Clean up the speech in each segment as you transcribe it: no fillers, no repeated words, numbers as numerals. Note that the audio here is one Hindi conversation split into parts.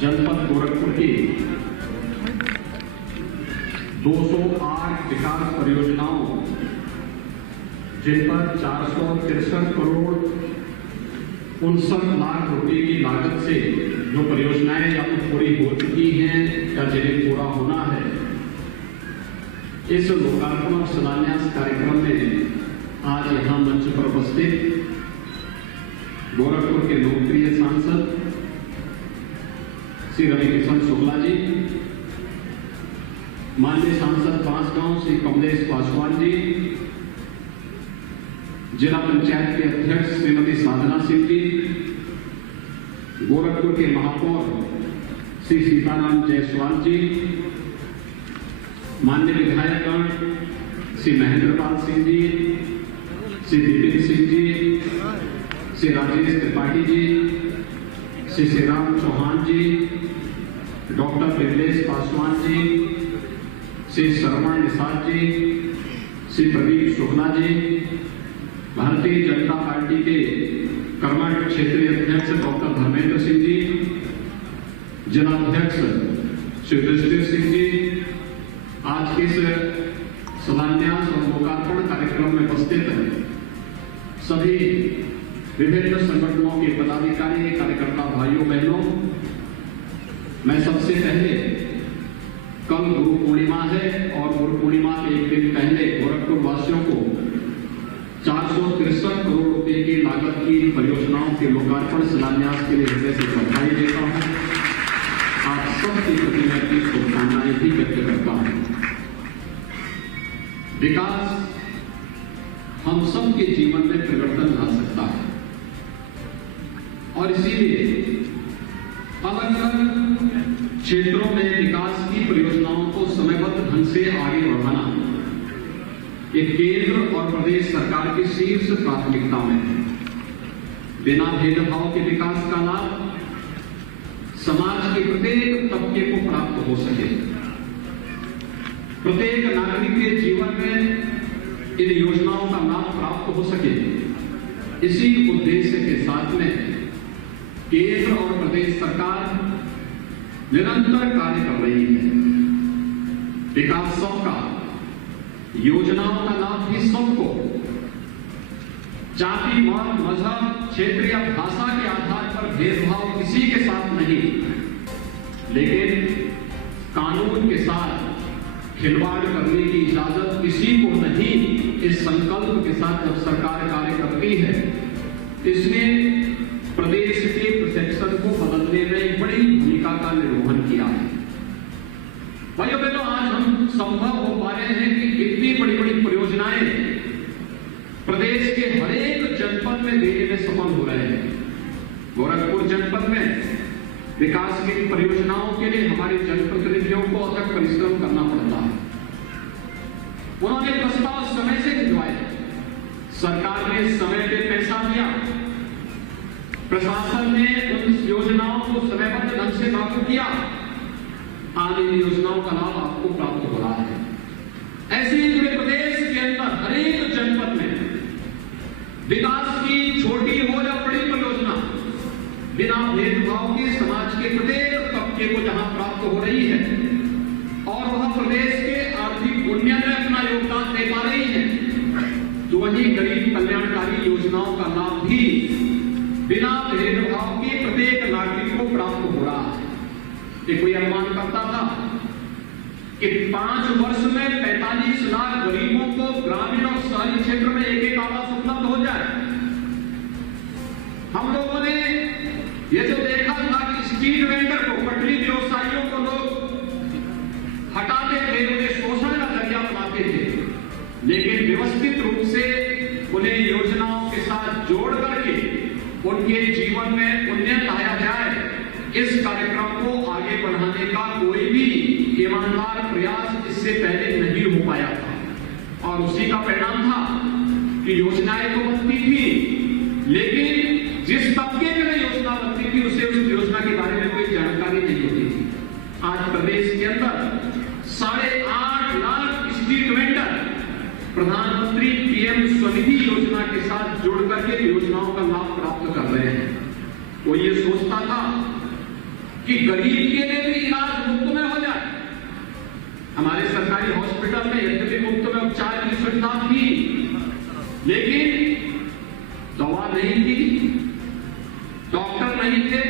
जनपद गोरखपुर की 208 विकास परियोजनाओं, जिन पर 463 करोड़ 59 लाख रुपए की लागत से जो परियोजनाएं या तो पूरी हो चुकी हैं या जिन्हें पूरा होना है, इस लोकार्पण और शिलान्यास कार्यक्रम में आज यहां मंच पर उपस्थित गोरखपुर के लोकप्रिय सांसद श्री रविकिशन शुक्ला जी, माननीय सांसद बांसगांव श्री कमलेश पासवान जी, जिला पंचायत के अध्यक्ष श्रीमती साधना सिंह जी, गोरखपुर के महापौर श्री सीताराम जायसवाल जी, माननीय विधायकगण श्री महेंद्रपाल सिंह जी, श्री विपिन सिंह जी, श्री राजेश त्रिपाठी जी, श्री श्रीराम चौहान जी, डॉक्टर विमलेश पासवान जी, श्री श्रवण निषाद जी, श्री प्रदीप शुक्ला जी, भारतीय जनता पार्टी के कर्मठ क्षेत्रीय अध्यक्ष डॉक्टर धर्मेंद्र सिंह जी, जिलाध्यक्ष श्री युधिष्ठिर सिंह जी, आज के इस शिलान्यास और लोकार्पण कार्यक्रम में उपस्थित सभी विभिन्न संगठनों के पदाधिकारी, कार्यकर्ता भाइयों बहनों, मैं सबसे पहले कल गुरु पूर्णिमा है और गुरु पूर्णिमा के एक दिन पहले गोरखपुर वासियों को 463 करोड़ रुपए की लागत की परियोजनाओं के लोकार्पण शिलान्यास के लिए हृदय से बधाई देता हूं। आप सबके प्रति मैं अपनी शुभकामनाएं भी व्यक्त करता हूं। विकास हम सबके जीवन में परिवर्तन ला सकता है और इसीलिए अलग अलग क्षेत्रों में विकास की परियोजनाओं को समयबद्ध ढंग से आगे बढ़ाना ये केंद्र और प्रदेश सरकार की शीर्ष प्राथमिकता में है। बिना भेदभाव के विकास का लाभ समाज के प्रत्येक तबके को प्राप्त हो सके, प्रत्येक नागरिक के जीवन में इन योजनाओं का लाभ प्राप्त हो सके, इसी उद्देश्य के साथ में केंद्र और प्रदेश सरकार निरंतर कार्य कर रही है। विकास सबका, योजनाओं का लाभ भी सबको, जाति, मत, मजहब, क्षेत्र या भाषा के आधार पर भेदभाव किसी के साथ नहीं, लेकिन कानून के साथ खिलवाड़ करने की इजाजत किसी को नहीं, इस संकल्प के साथ जब सरकार कार्य करती है, इसने प्रदेश के प्रशासन को बदलने में बड़ी भूमिका का निर्वहन किया है। भाइयों बहनों, आज हम संभव हो पा रहे हैं कि इतनी बड़ी बड़ी परियोजनाएं प्रदेश के हर एक जनपद में देने में सफल हो रहे हैं। गोरखपुर जनपद में विकास की परियोजनाओं के लिए हमारे जनप्रतिनिधियों को अथक परिश्रम करना पड़ता है। उन्होंने प्रस्ताव समय से भिजवाए, सरकार ने समय पे पैसा दिया, प्रशासन ने उन योजनाओं को समयबद्ध ढंग से लागू किया, आज इन योजनाओं का लाभ आपको प्राप्त हो रहा है। ऐसे ही पूरे प्रदेश के अंदर हर एक जनपद में विकास की छोटी हो या बड़ी परियोजना बिना भेदभाव के समाज के प्रत्येक तबके को जहां प्राप्त हो रही है और वह प्रदेश के आर्थिक उन्नयन में अपना योगदान दे पा रही है, तो वही गरीब कल्याणकारी योजनाओं का लाभ भी बिना भेदभाव के प्रत्येक नागरिक को प्राप्त हो रहा है। कोई अनुमान करता था कि 5 वर्ष में 45 लाख गरीबों को ग्रामीण और शहरी क्षेत्र में एक आवास उपलब्ध हो जाए। हम लोगों ने ये जो देखा था कि स्ट्रीट वेंडर को, पटरी व्यवसायियों को लोग हटाते थे, उन्हें शोषण का जरिया बनाते थे, लेकिन व्यवस्थित रूप से उन्हें योजनाओं के साथ जोड़ करके उनके जीवन में उन्नयन लाया जाए, इस कार्यक्रम को आगे बढ़ाने का कोई भी ईमानदार प्रयास इससे पहले नहीं हो पाया था और उसी का परिणाम था कि योजनाएं तो बनती थी, लेकिन जिस तबके के लिए योजना बनती थी उसे उस योजना के बारे में कोई जानकारी नहीं होती थी। आज प्रदेश के अंदर 8.5 लाख स्ट्रीट वेंडर प्रधानमंत्री पीएम स्वनिधि योजना के साथ जुड़कर के योजनाओं का लाभ प्राप्त कर रहे हैं। वो ये सोचता था कि गरीब के लिए भी इलाज मुफ्त में हो जाए। हमारे सरकारी हॉस्पिटल में यद्यपि मुफ्त में उपचार की सुविधा थी, लेकिन दवा नहीं थी, डॉक्टर नहीं थे,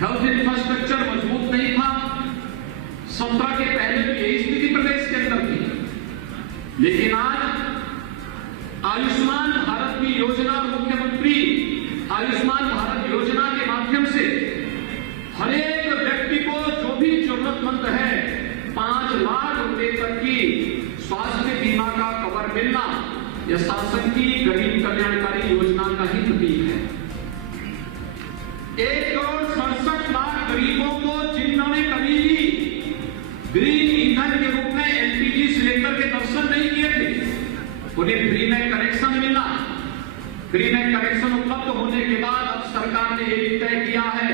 हेल्थ इंफ्रास्ट्रक्चर मजबूत नहीं था। 17 के पहले तो यही स्थिति प्रदेश के अंदर थी। लेकिन आज आयुष्मान भारत की योजना और मुख्यमंत्री आयुष्मान भारत योजना के माध्यम से हर एक व्यक्ति को जो भी जरूरतमंद है 5 लाख रुपए तक की स्वास्थ्य बीमा का कवर मिलना, यह शासन की गरीब कल्याणकारी योजना का ही प्रतीक है। 1,67,00,000 गरीबों को जिन्होंने कभी भी ग्रीन ईंधन के रूप में एलपीजी सिलेंडर के दर्शन नहीं किए थे, उन्हें फ्री में कनेक्शन मिला। फ्री में कनेक्शन उपलब्ध होने के बाद अब सरकार ने यह तय किया है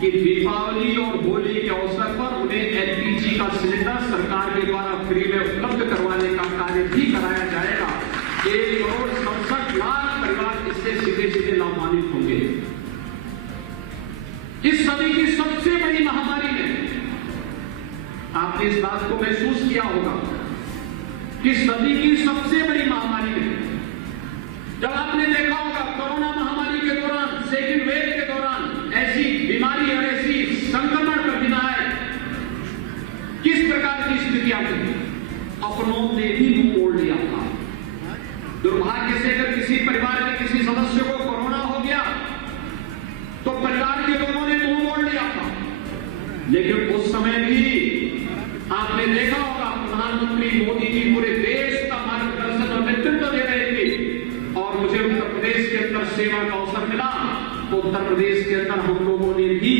कि दीपावली और होली के अवसर पर उन्हें एलपीजी का सिलेंडर सरकार के द्वारा फ्री में उपलब्ध करवाने का कार्य भी कराया जाएगा। 1,67,00,000 परिवार इससे सीधे सीधे लाभान्वित होंगे। इस सदी की सबसे बड़ी महामारी में आपने इस बात को महसूस किया होगा कि सदी की सबसे बड़ी महामारी में जब आपने देखा होगा कोरोना महामारी के दौरान, सेकेंड वेव के दौरान ऐसी बीमारी और ऐसी संक्रमण कठिनाई किस प्रकार की स्थितियां थी, अपनों ने भी मुंह मोड़ लिया था। दुर्भाग्य से अगर किसी परिवार के किसी सदस्य को कोरोना हो गया तो परिवार के लोगों ने मुंह मोड़ लिया था। लेकिन उस समय भी आपने देखा होगा प्रधानमंत्री मोदी जी पूरे देश का मार्गदर्शन और नेतृत्व दे रहे थे। और मुझे उत्तर प्रदेश के अंदर सेवा का अवसर मिला तो उत्तर प्रदेश के अंदर हम लोगों ने भी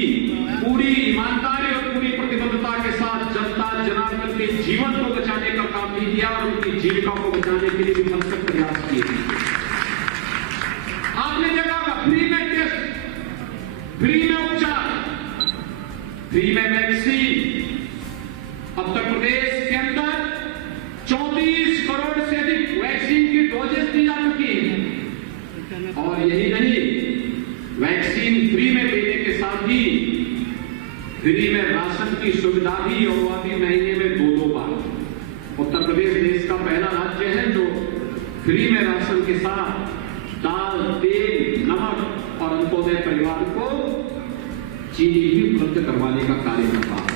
पूरी ईमानदारी और पूरी प्रतिबद्धता के साथ जनता जनार्दन के जीवन को बचाने का काम भी किया और उनकी जीविका को बचाने के लिए भी भरसक प्रयास किए। आपने देखा होगा फ्री में टेस्ट, फ्री में उपचार, फ्री में वैक्सीन। उत्तर प्रदेश के अंदर 34 करोड़ से अधिक वैक्सीन की डोजेस दी जा चुकी है। और यही नहीं, वैक्सीन फ्री में देने के साथ ही फ्री में राशन की सुविधा भी और वह भी महीने में 2-2 बार। उत्तर प्रदेश देश का पहला राज्य है जो फ्री में राशन के साथ दाल, तेल, नमक और अंत्योदय परिवार को चीनी भी उपलब्ध करवाने का कार्य कर रहा है।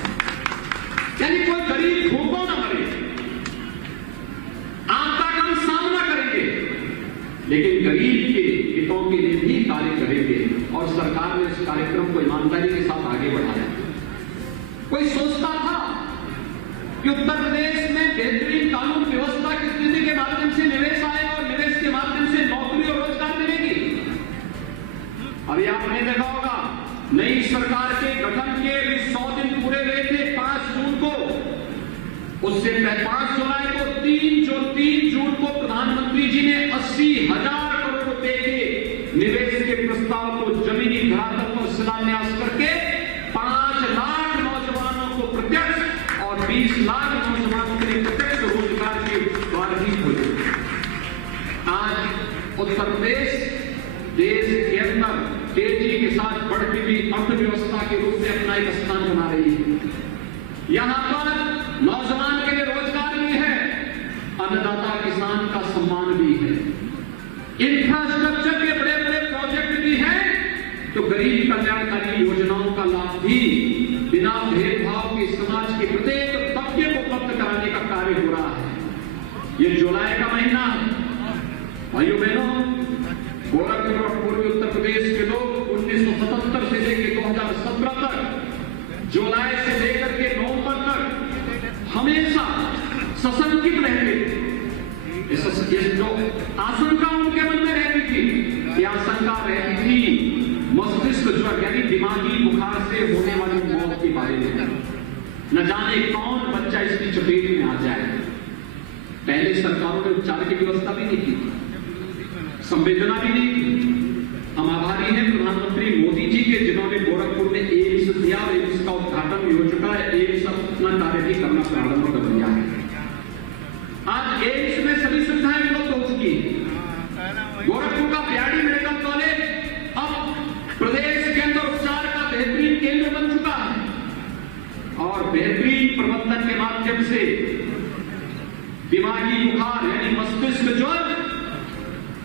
यानी कोई गरीब भूखों न मरे, आपदा का हम सामना करेंगे, लेकिन गरीब के हितों के लिए भी कार्य करेंगे। और सरकार ने इस कार्यक्रम को ईमानदारी के साथ आगे बढ़ाया। कोई सोचता था कि उत्तर प्रदेश में बेहतरीन कानून व्यवस्था की स्थिति के माध्यम से निवेश आएगा और निवेश के माध्यम से नौकरी और रोजगार मिलेगी। अभी आपने देखा होगा नई सरकार के गठन के 100 दिन पूरे हुए थे 5 जून को। उससे 5 जुलाई को 3 जून को प्रधानमंत्री जी ने 80,000 करोड़ रुपए के निवेश के प्रस्ताव को जमीनी धरातल पर शिलान्यास करके 5 लाख नौजवानों को प्रत्यक्ष और 20 लाख नौजवानों के लिए प्रत्यक्ष रोजगार के द्वार भी खोले। आज उत्तर प्रदेश देश के अंदर तेजी के साथ बढ़ती हुई अर्थव्यवस्था के रूप में अपना एक स्थान बना रही है। यहां पर नौजवान के लिए रोजगार भी है, अन्नदाता किसान का सम्मान भी है, इंफ्रास्ट्रक्चर के बड़े बड़े प्रोजेक्ट भी हैं, तो गरीब कल्याणकारी योजनाओं का लाभ भी बिना भेदभाव के समाज के प्रत्येक तबके को उपलब्ध कराने का कार्य हो रहा है। ये जुलाई का महीना है, भाइयों बहनों, गोरखपुर और पूर्वी उत्तर प्रदेश के लोग 1977 से लेकर 2017 तक, जुलाई से लेकर के नवंबर तक हमेशा सशंकित रहते थे। जो आशंका उनके मन में रहती थी, यह आशंका रहती थी मस्तिष्क ज्वर यानी दिमागी बुखार से होने वाली मौत के बारे में। न जाने कौन बच्चा इसकी चपेट में आ जाए। पहले सरकारों ने उपचार की व्यवस्था भी नहीं की, संवेदना भी नहीं थी। हम आभारी हैं प्रधानमंत्री मोदी जी के, जिन्होंने गोरखपुर में एम्स दिया और एम्स का उद्घाटन भी हो चुका है। एम्स अपना कार्य भी करना प्रारंभ कर दिया है। आज एम्स में सभी सुविधाएं उपलब्ध हो चुकी है। गोरखपुर का बीआरडी मेडिकल कॉलेज अब प्रदेश के अंदर उपचार का बेहतरीन केंद्र और बेहतरीन प्रबंधन के माध्यम से दिमागी बुखार यानी मस्तिष्क ज्वर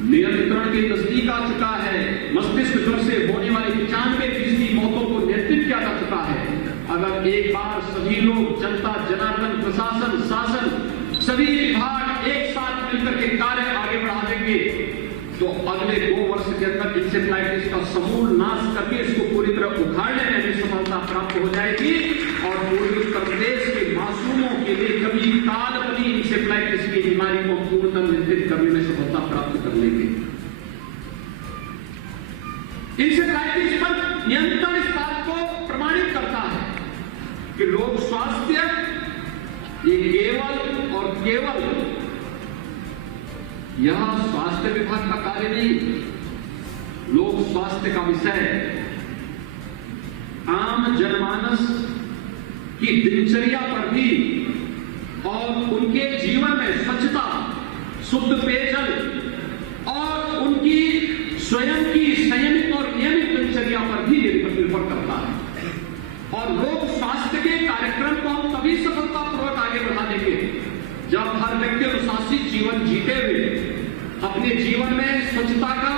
नियंत्रण के नजदीक आ चुका है। मस्तिष्क ज्वर से होने वाली 95% मौतों को नियंत्रित किया जा चुका है। अगर एक बार सभी लोग, जनता जनार्दन, प्रशासन, शासन, सभी विभाग एक साथ मिलकर के कार्य आगे बढ़ा देंगे तो अगले 2 वर्ष के अंदर इंसेफ्लाइटिस का समूल नाश करके इसको पूरी तरह उखाड़ने में भी सफलता प्राप्त हो जाएगी और पूर्वी उत्तर प्रदेश के मासूमों के लिए कभी काल बनी इंसेफ्लाइटिस की बीमारी को पूर्णतः नियंत्रित करने में सफलता प्राप्त कर लेंगे। इंसेफ्लाइटिस पर नियंत्रण इस बात को प्रमाणित करता है कि लोक स्वास्थ्य ये केवल और केवल यह स्वास्थ्य विभाग का कार्य नहीं, लोक स्वास्थ्य का विषय आम जनमानस की दिनचर्या पर भी और उनके जीवन में स्वच्छता, शुद्ध पेयजल और उनकी स्वयं की संयमित और नियमित दिनचर्या पर भी निर्भर करता है। और लोक स्वास्थ्य के कार्यक्रम को हम तभी सफलतापूर्वक आगे बढ़ा देंगे जब हर व्यक्ति अनुशासित जीवन जीते हुए अपने जीवन में स्वच्छता का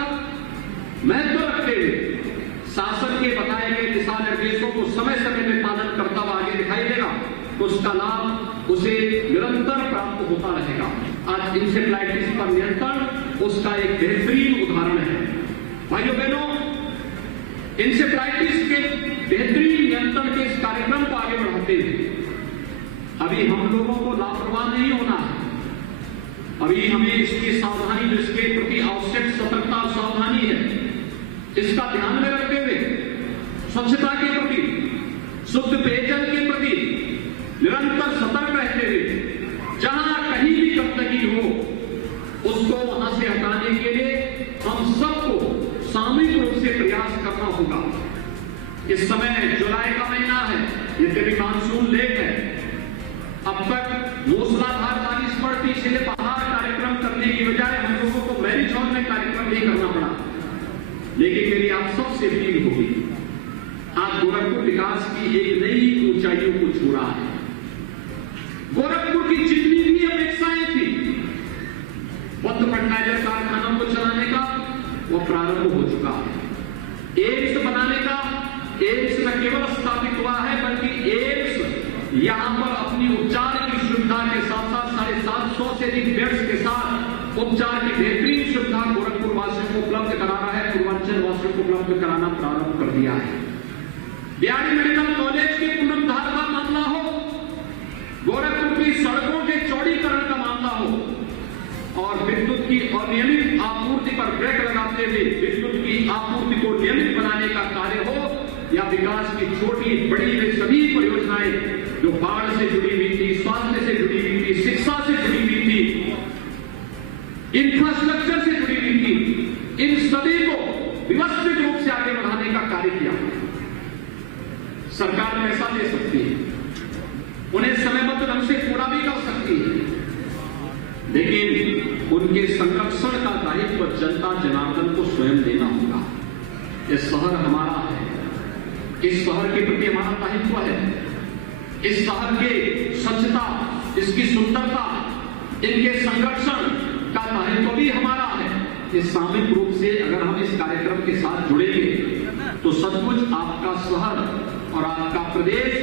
महत्व रखते हुए शासन के बताए गए दिशा निर्देशों को समय समय में पालन करता हुआ आगे दिखाई देगा तो उसका लाभ उसे निरंतर प्राप्त होता रहेगा। आज इंसेफ्लाइटिस पर नियंत्रण उसका एक बेहतरीन उदाहरण है। भाइयों बहनों, इंसेफ्लाइटिस के बेहतरीन नियंत्रण के इस कार्यक्रम को आगे बढ़ाते हुए अभी हम लोगों को लापरवाह नहीं होना है। अभी हमें इसकी सावधानी, जो इसके प्रति आवश्यक सतर्कता और सावधानी है, इसका ध्यान में रखते हुए स्वच्छता के प्रति, शुद्ध पेयजल के प्रति निरंतर सतर्क रहते हुए जहां कहीं भी गंदगी हो उसको वहां से हटाने के लिए हम सबको सामूहिक रूप से प्रयास करना होगा। इस समय जुलाई का महीना है, यद्यपि मानसून लेट है, अब तक मूसलाधार बारिश पड़ती, इसलिए बाहर कार्यक्रम करने की बजाय हम लोगों को मैरिज हॉल में कार्यक्रम नहीं करना पड़ा। लेकिन मेरी आप सबसे अपील होगी, आज गोरखपुर विकास की एक नई ऊंचाइयों को छू रहा है। गोरखपुर की जितनी भी अपेक्षाएं थी बंद फर्टिलाइजर कारखानों को चलाने का, वो प्रारंभ हो चुका है। एम्स बनाने का, एम्स न केवल स्थापित हुआ है बल्कि एम्स यहां पर अपनी उपचार की सुविधा के साथ साथ 750 से अधिक बेड्स के साथ उपचार की बेहतरीन सुविधा गोरखपुर वासियों को उपलब्ध करा रहा है, पूर्वांचल वासियों को उपलब्ध कराना प्रारंभ कर दिया है। बिहारी मेडिकल कॉलेज के पुनरुद्धार का मामला हो, गोरखपुर की सड़कों के चौड़ीकरण का मामला हो और विद्युत की अनियमित आपूर्ति पर ब्रेक लगाते हुए विद्युत की आपूर्ति को नियमित बनाने का कार्य हो या विकास की छोटी बड़ी वे सभी परियोजनाएं जो बाढ़ से जुड़ी हुई थी, स्वास्थ्य से जुड़ी हुई थी, शिक्षा से जुड़ी हुई थी, इंफ्रास्ट्रक्चर से जुड़ी हुई थी, इन सभी को व्यवस्थित रूप से आगे बढ़ाने का कार्य किया। सरकार पैसा दे सकती है, उन्हें समयबद्ध ढंग से पूरा भी कर सकती है, लेकिन उनके संरक्षण का दायित्व जनता जनार्दन को स्वयं देना होगा। यह शहर हमारा है, इस शहर के प्रति हमारा दायित्व है। इस शहर के स्वच्छता, इसकी सुंदरता, इनके संरक्षण का दायित्व भी हमारा है। इस सामूहिक रूप से अगर हम इस कार्यक्रम के साथ जुड़ेंगे तो सचमुच आपका शहर और आपका प्रदेश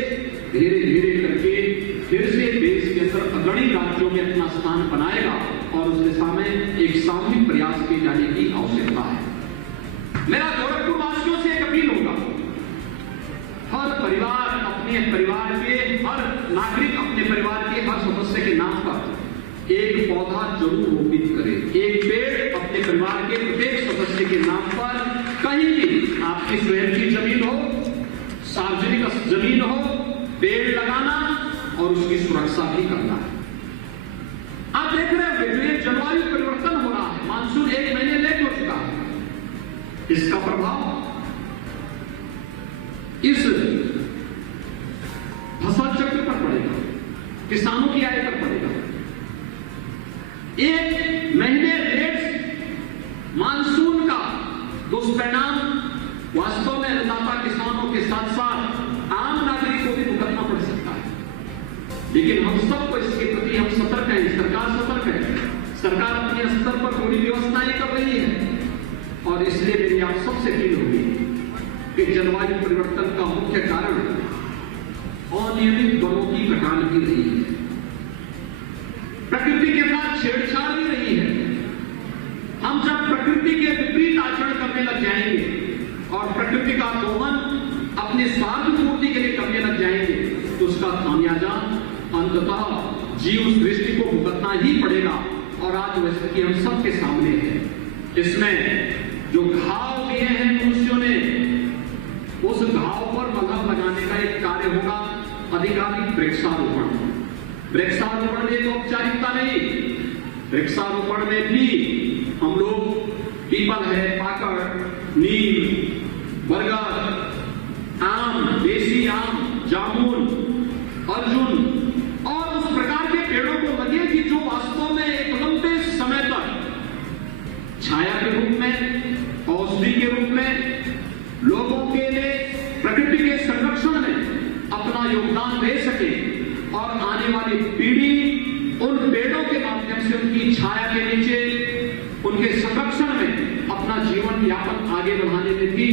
धीरे धीरे करके फिर से देश के अंदर अग्रणी राज्यों में अपना स्थान बनाएगा और उस दिशा में एक सामूहिक प्रयास किए जाने की आवश्यकता है। मेरा गोरखपुर वासियों से एक अपील होगा, हर परिवार अपने परिवार के, हर नागरिक अपने परिवार के हर सदस्य के नाम पर एक पौधा जरूर रोपित करे। एक पेड़ अपने परिवार के प्रत्येक सदस्य के नाम पर, कहीं भी आपकी स्वयं की जमीन हो, सार्वजनिक जमीन हो, पेड़ लगाना और उसकी सुरक्षा भी करना है। आप देख रहे हैं जो ये जलवायु परिवर्तन हो रहा है, मानसून 1 महीने लेट हो चुका है, इसका प्रभाव इस फसल चक्र पर पड़ेगा, किसानों की आय पर पड़ेगा। 1 महीने लेट मानसून का दुष्परिणाम वास्तव में अन्नदाता किसानों के साथ साथ आम नागरिक को भी भुगतना पड़ सकता है। लेकिन हम सबको इसके प्रति हम सतर्क हैं, सरकार सतर्क है। सरकार अपने स्तर पर पूरी व्यवस्थाएं कर रही है और इसलिए मेरी आप सबसे अपील होगी कि जलवायु परिवर्तन का मुख्य कारण अनियमित वनों की कटान की रही है, प्रकृति के साथ छेड़छाड़ भी रही है। हम जब प्रकृति के विपरीत आचरण करने लग जाएंगे और प्रकृति का दोहन अपने स्वार्थ पूर्ति के लिए करने लग जाएंगे तो उसका खामियाजा अंततः जीव सृष्टि को भुगतना ही पड़ेगा। और आज वह स्थिति हम सबके सामने है। इसमें जो घाव दिए हैं मनुष्यों ने, उस घाव पर मलहम लगाने का एक कार्य होगा, आधिकारिक वृक्षारोपण। वृक्षारोपण में एक औपचारिकता नहीं, वृक्षारोपण में भी हम लोग पीपल है, पाकड़, नीम, बरगद, आम, देसी आम, जामुन, अर्जुन और उस प्रकार के पेड़ों को लगे कि जो वास्तव में एक लंबे समय तक छाया के रूप में, औषधि के रूप में, लोगों के लिए प्रकृति के संरक्षण में अपना योगदान दे सके और आने वाली पीढ़ी उन पेड़ों के माध्यम से उनकी छाया के नीचे उनके संरक्षण में अपना जीवन यापन आगे बढ़ाने में भी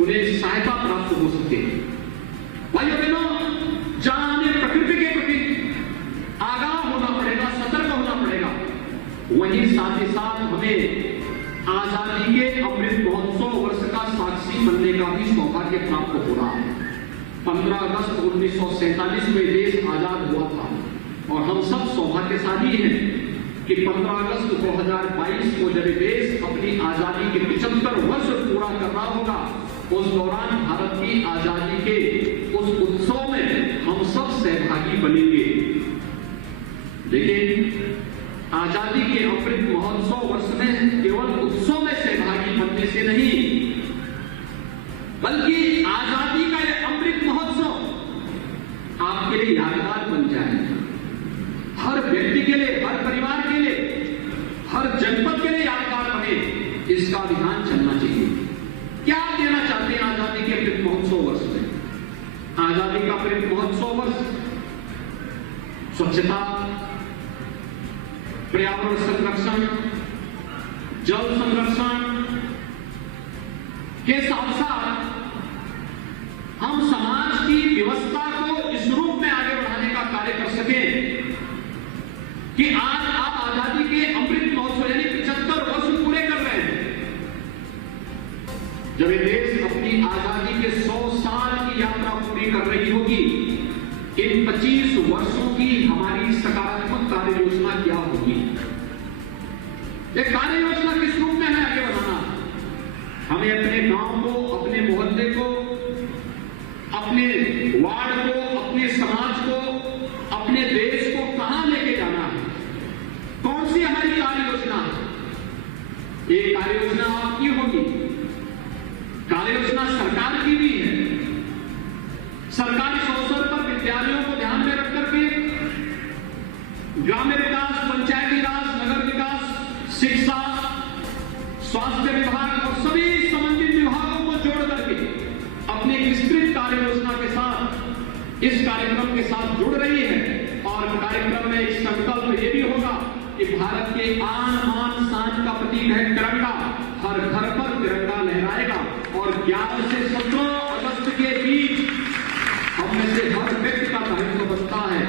उन्हें सहायता प्राप्त हो सके। भाइयों बहनों, जहां हमें प्रकृति के प्रति आगाह होना पड़ेगा, सतर्क होना पड़ेगा, वहीं साथ ही साथ हमें आजादी के अमृत महोत्सव वर्ष का साक्षी बनने का भी सौभाग्य प्राप्त हो रहा है। 15 अगस्त 1947 में देश आजाद हुआ था और हम सब सौभाग्यशाली हैं कि 15 अगस्त 2022 को जब देश अपनी आजादी के 75 वर्ष पूरा कर रहा होगा, उस दौरान भारत की आजादी के उस उत्सव में हम सब सहभागी बनेंगे। लेकिन आजादी के अमृत महोत्सव वर्ष में केवल उत्सव में सहभागी बनने से नहीं, बल्कि आजादी का यह अमृत महोत्सव आपके लिए यादगार बन जाए। हर व्यक्ति के लिए, हर परिवार के लिए, हर जनपद के लिए यादगार बने, इसका ध्यान चलना चाहिए। क्या आप देना चाहते हैं आजादी के अमृत महोत्सव वर्ष में? आजादी का अमृत महोत्सव वर्ष स्वच्छता, पर्यावरण संरक्षण, जल संरक्षण के साथ साथ हम समाज की व्यवस्था को इस रूप में आगे बढ़ाने का कार्य कर सकें कि आज आप आजादी के अमृत महोत्सव यानी 75 वर्ष पूरे कर रहे हैं। जब ये देश अपनी आजादी के 100 साल की यात्रा पूरी कर रही होगी, इन 25 वर्षों की हमारी सकारात्मक कार्य योजना क्या होगी? एक कार्य योजना किस रूप में हमें आगे बढ़ाना? हमें अपने गांव को, अपने मोहल्ले को, अपने वार्ड को, अपने समाज को, अपने देश को कहां लेके जाना है? कौन सी हमारी कार्य योजना है? एक कार्य योजना आपकी होगी, कार्य योजना सरकार की भी है। सरकार इस अवसर पर विद्यालयों को ध्यान में रख करके ग्रामीण विकास, पंचायती राज, नगर विकास, शिक्षा, स्वास्थ्य विभाग और सभी संबंधित विभागों को जोड़ करके अपनी एक विस्तृत कार्य योजना के साथ इस कार्यक्रम के साथ जुड़ रही है। और कार्यक्रम में एक संकल्प ये भी होगा कि भारत के आन बान शान का प्रतीक है तिरंगा, हर घर पर तिरंगा लहराएगा। और 11 से 17 अगस्त के बीच हम में से हर व्यक्ति का दायित्व बनता है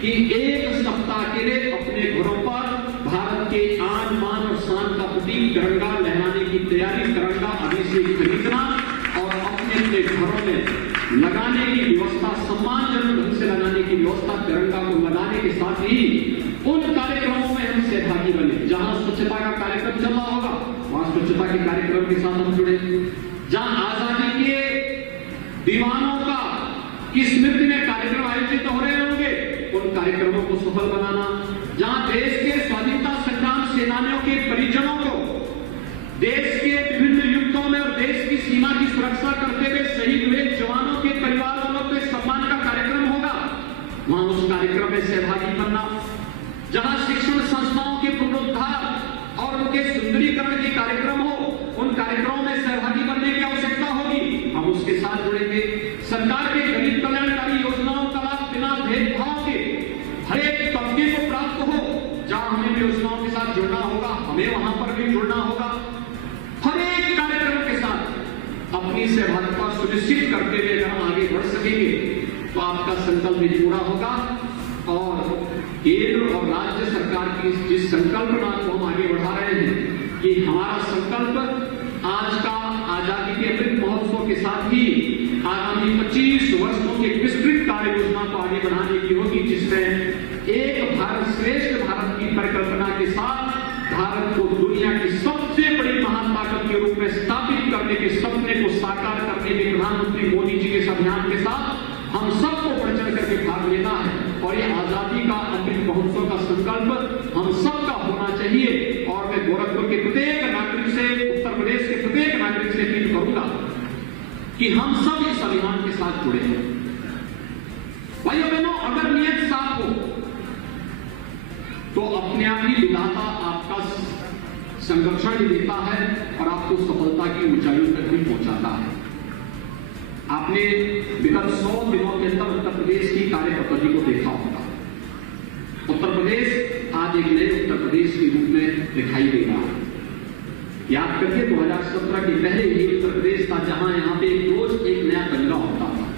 कि एक सप्ताह के लिए अपने घरों पर भारत के आन बान और शान का प्रतीक तिरंगा लहराने की तैयारी, तिरंगा अभी से खरीदना और अपने अपने घरों में लगाने की व्यवस्था, सम्मानजनक ढंग से लगाने की व्यवस्था, तिरंगा को लगाने के साथ ही उन कार्यक्रमों में हम सहभागी बने। जहां स्वच्छता का कार्यक्रम चल रहा होगा, वहां स्वच्छता के कार्यक्रम के साथ हम जुड़े। जहां आजादी के दीवानों का की स्मृति में कार्यक्रम आयोजित हो रहे होंगे, उन कार्यक्रमों को सफल बनाना। जहां देश के स्वाधीनता संग्राम सेनानियों के परिजनों को देश के विभिन्न युद्धों में और देश की सीमा की सुरक्षा करते हुए शहीद हुए जवानों के परिवार वालों के सम्मान का कार्यक्रम होगा, वहां उस कार्यक्रम में सहभागी बनना। जहां शिक्षण संस्थाओं के पुनरुद्धार और उनके सुंदरीकरण के कार्यक्रम हो, उन कार्यक्रमों में सहभागी बनने की आवश्यकता होगी, हम उसके साथ जुड़ेंगे। सरकार के गरीब कल्याणकारी योजनाओं का लाभ बिना भेदभाव के हमें वहां पर भी जुड़ना होगा। हर एक कार्यक्रम के साथ अपनी सहभागिता सुनिश्चित करते हुए अगर हम आगे बढ़ सकेंगे तो आपका संकल्प भी पूरा होगा और केंद्र और राज्य सरकार की जिस संकल्पना को हम आगे बढ़ा रहे हैं कि हमारा संकल्प आज का आजादी के अमृत महोत्सव के साथ ही आगामी 25 वर्षों की विस्तृत कार्य योजना को आगे बढ़ाने की होगी, जिसमें एक भारत श्रेष्ठ भारत की परिकल्पना के साथ भारत को दुनिया की सबसे बड़ी महान ताकत के रूप में स्थापित करने के सपने को साकार करने के प्रधानमंत्री मोदी जी के इस अभियान के साथ हम सबको बढ़ चढ़ करके भाग लेना है। और ये आजादी का अमृत महोत्सव का संकल्प हम सबका होना चाहिए। और मैं गोरखपुर के प्रत्येक नागरिक से, उत्तर प्रदेश के प्रत्येक नागरिक से अपील करूंगा कि हम सब इस अभियान के साथ जुड़े हैं। भाइयों बहनों, अगर नियत साफ हो तो अपने आप ही विधाता आपका संरक्षण भी देता है और आपको सफलता की ऊंचाइयों तक भी पहुंचाता है। आपने विगत 100 दिनों के अंदर उत्तर प्रदेश की कार्य पद्धति को देखा होगा। उत्तर प्रदेश आज एक नए उत्तर प्रदेश के रूप में दिखाई दे रहा है। याद करिए 2017 के पहले ही उत्तर प्रदेश था जहां यहां पे रोज एक नया दंगा होता था,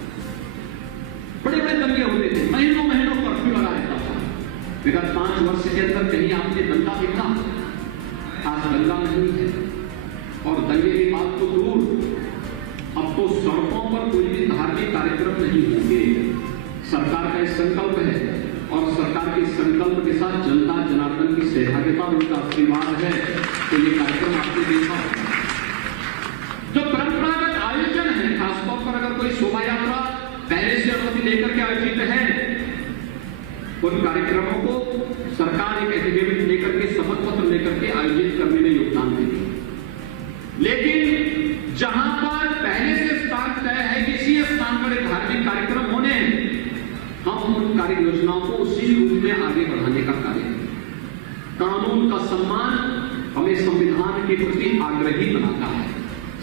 बड़े बड़े दंगे होते थे, महीनों महीनों कर्फ्यू लगा रहता था। विगत 5 वर्ष के अंदर कहीं आपने दंगा देखा? आज दंगा नहीं है। और दंगे की बात तो दूर, अब तो सड़कों पर कोई भी धार्मिक कार्यक्रम नहीं होंगे। सरकार का एक संकल्प है और सरकार के संकल्प के साथ जनता जनार्दन की सहभागिता, उनका आशीर्वाद है। तो ये कार्यक्रम आपने देखा जो परंपरागत आयोजन है, खासतौर पर अगर कोई शोभा यात्रा पहले से अनुमति लेकर के आयोजित है, उन कार्यक्रमों को सरकार एक एफिडेविट लेकर के, शपथ पत्र लेकर के आयोजित करने में योगदान देगी। लेकिन जहां पर पहले से स्थान तय है कि इसी स्थान पर एक धार्मिक कार्यक्रम होने हैं, हम उन कार्य योजनाओं को उसी रूप में आगे बढ़ाने का कार्य करें। कानून का सम्मान हमें संविधान के प्रति आग्रही बनाता है,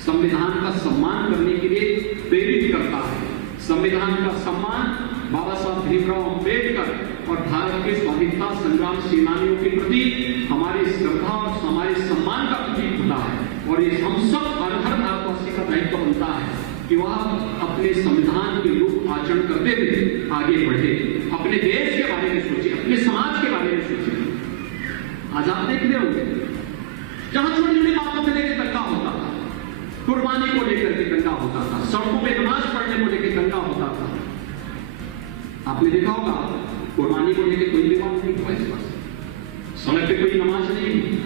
संविधान का सम्मान करने के लिए प्रेरित करता है। संविधान का सम्मान बाबा साहब भीमराव अम्बेडकर और भारत के स्वाधीनता संग्राम सेनानियों के प्रति हमारी श्रद्धा और हमारे सम्मान का प्रतीक होता है। और ये हम सब हर भारतवासी का दायित्व बनता है कि वह अपने संविधान के रूप आचरण करते हुए आगे बढ़े, अपने देश के बारे में सोचे, अपने समाज के बारे में सोचे। आज आप देख रहे होंगे जहां छोटी छोटी बातों को लेकर दंगा होता था, कुर्बानी को लेकर के दंगा होता था, सड़कों पर नमाज पढ़ने को लेकर दंगा होता था। आपने देखा होगा कुर्बानी को लेकर कोई विवाद नहीं हुआ इस बात, सड़क पे कोई नमाज नहीं हुई,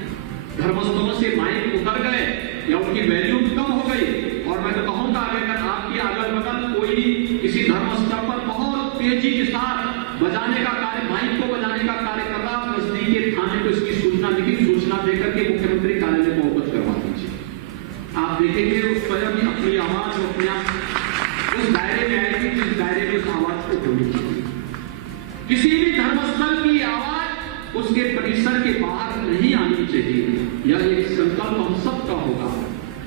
धर्मस्थलों से माइक उतर गए या उनकी वैल्यू कम हो गई। और मैं तो कहूंगा अगर आपके अगल बगल कोई किसी धर्मस्थल पर बहुत तेजी के साथ बजाने का कार्य, माइक को बजाने का कार्य कर रहा, नजदीक के थाने को इसकी सूचना लिखी, सूचना देकर के मुख्यमंत्री कार्यालय को अवगत करवा दीजिए। आप देखेंगे उस स्वयं ही अपनी आवाज अपने उस दायरे में आएगी जिस दायरे में उस आवाज को होनी चाहिए। किसी भी धर्मस्थल की आवाज उसके परिसर के बाहर नहीं आनी चाहिए। यह एक संकल्प हम सबका होगा,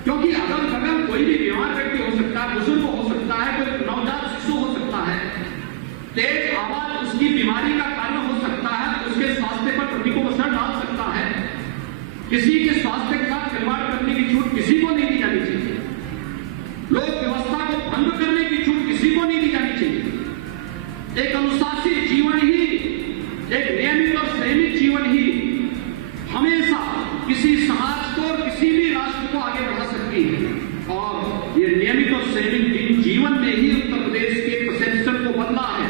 क्योंकि अगल बगल कोई भी बीमार व्यक्ति हो सकता है, बुजुर्ग हो सकता है, कोई नवजात शिशु हो सकता है। तेज आवाज उसकी बीमारी का कारण हो सकता है, उसके स्वास्थ्य पर प्रतिकूल असर डाल सकता है। किसी के स्वास्थ्य के साथ खिलवाड़ करने की छूट किसी को नहीं दी जानी चाहिए। लोक व्यवस्था को भंग करने की छूट किसी को नहीं दी जानी चाहिए। एक अनुशासित जीवन ही, एक नियमित और संयमित जीवन ही हमेशा किसी समाज को और किसी भी राष्ट्र को आगे बढ़ा सकती है। और ये नियमित और संयमित जीवन में ही उत्तर प्रदेश के परसेप्शन को बदला है,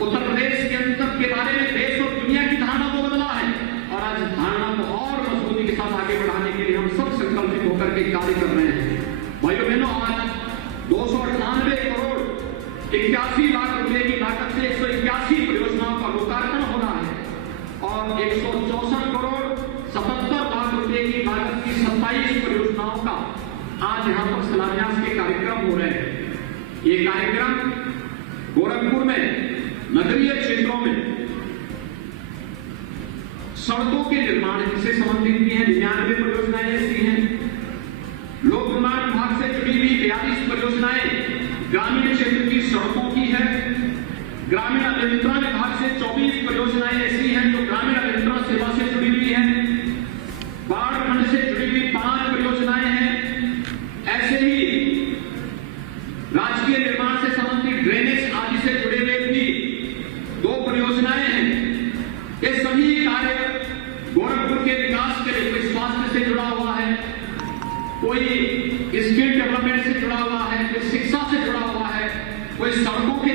उत्तर प्रदेश के अंतर के बारे में देश और दुनिया की धारणा को बदला है। और आज धारणा को और मजबूती के साथ आगे बढ़ाने के लिए हम सब संकल्पित होकर के कार्य कर रहे हैं। भाइयों बहनों, आज 298 करोड़ 81 लाख रुपए की लागत से 181 परियोजनाओं का लोकार्पण हो रहा है और 164 करोड़ 77 लाख रुपए की लागत की 27 परियोजनाओं का आज यहां पर शिलान्यास के कार्यक्रम हो रहे हैं। ये कार्यक्रम गोरखपुर में नगरीय क्षेत्रों में सड़कों के निर्माण से संबंधित भी है, 99 परियोजनाएं ऐसी हैं। लोक निर्माण विभाग से जुड़ी हुई 42 परियोजनाएं ग्रामीण क्षेत्र की सड़कों की है। ग्रामीण अभियंत्रण विभाग से 24 परियोजनाएं ऐसी हैं जो ग्रामीण अभियंत्रण सेवा से जुड़ी हुई हैं।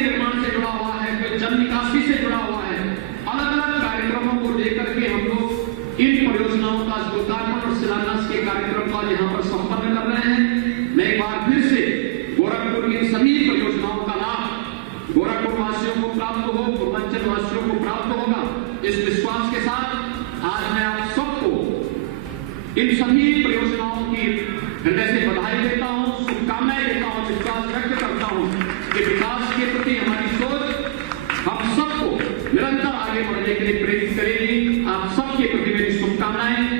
निर्माण से जुड़ा हुआ है, कोई जन निकासी से जुड़ा हुआ है। अलग अलग कार्यक्रमों को लेकर के हम लोग इन परियोजनाओं का लोकार्पण और शिलान्यास के कार्यक्रम का यहाँ पर संपन्न कर रहे हैं। मैं एक बार फिर से गोरखपुर की सभी परियोजनाओं का लाभ गोरखपुर वासियों को प्राप्त हो, पूर्वांचल वासियों को प्राप्त होगा, इस विश्वास के साथ आज मैं आप सबको इन सभी परियोजनाओं की हृदय से बधाई देता हूं, शुभकामनाएं देता हूं, विश्वास व्यक्त करता हूं कि विकास के प्रति हमारी सोच हम सबको निरंतर आगे बढ़ने के लिए प्रेरित करेगी। आप सबके प्रति मेरी शुभकामनाएं।